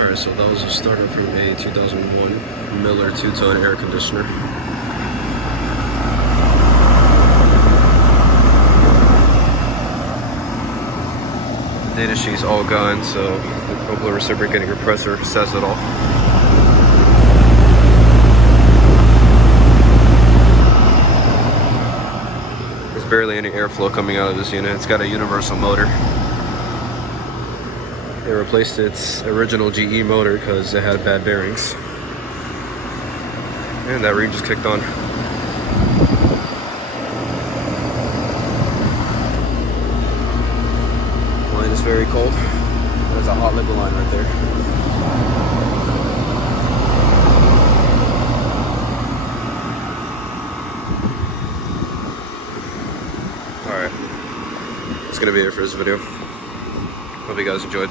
Alright, so that was a starter from a 2001 Miller two-tone air conditioner. The data sheet's all gone, so the coupler reciprocating compressor says it all. There's barely any airflow coming out of this unit. It's got a universal motor. They replaced its original GE motor because it had bad bearings. And that reed just kicked on. Line is very cold. There's a hot liquid line right there. Alright. That's gonna be it for this video. Hope you guys enjoyed.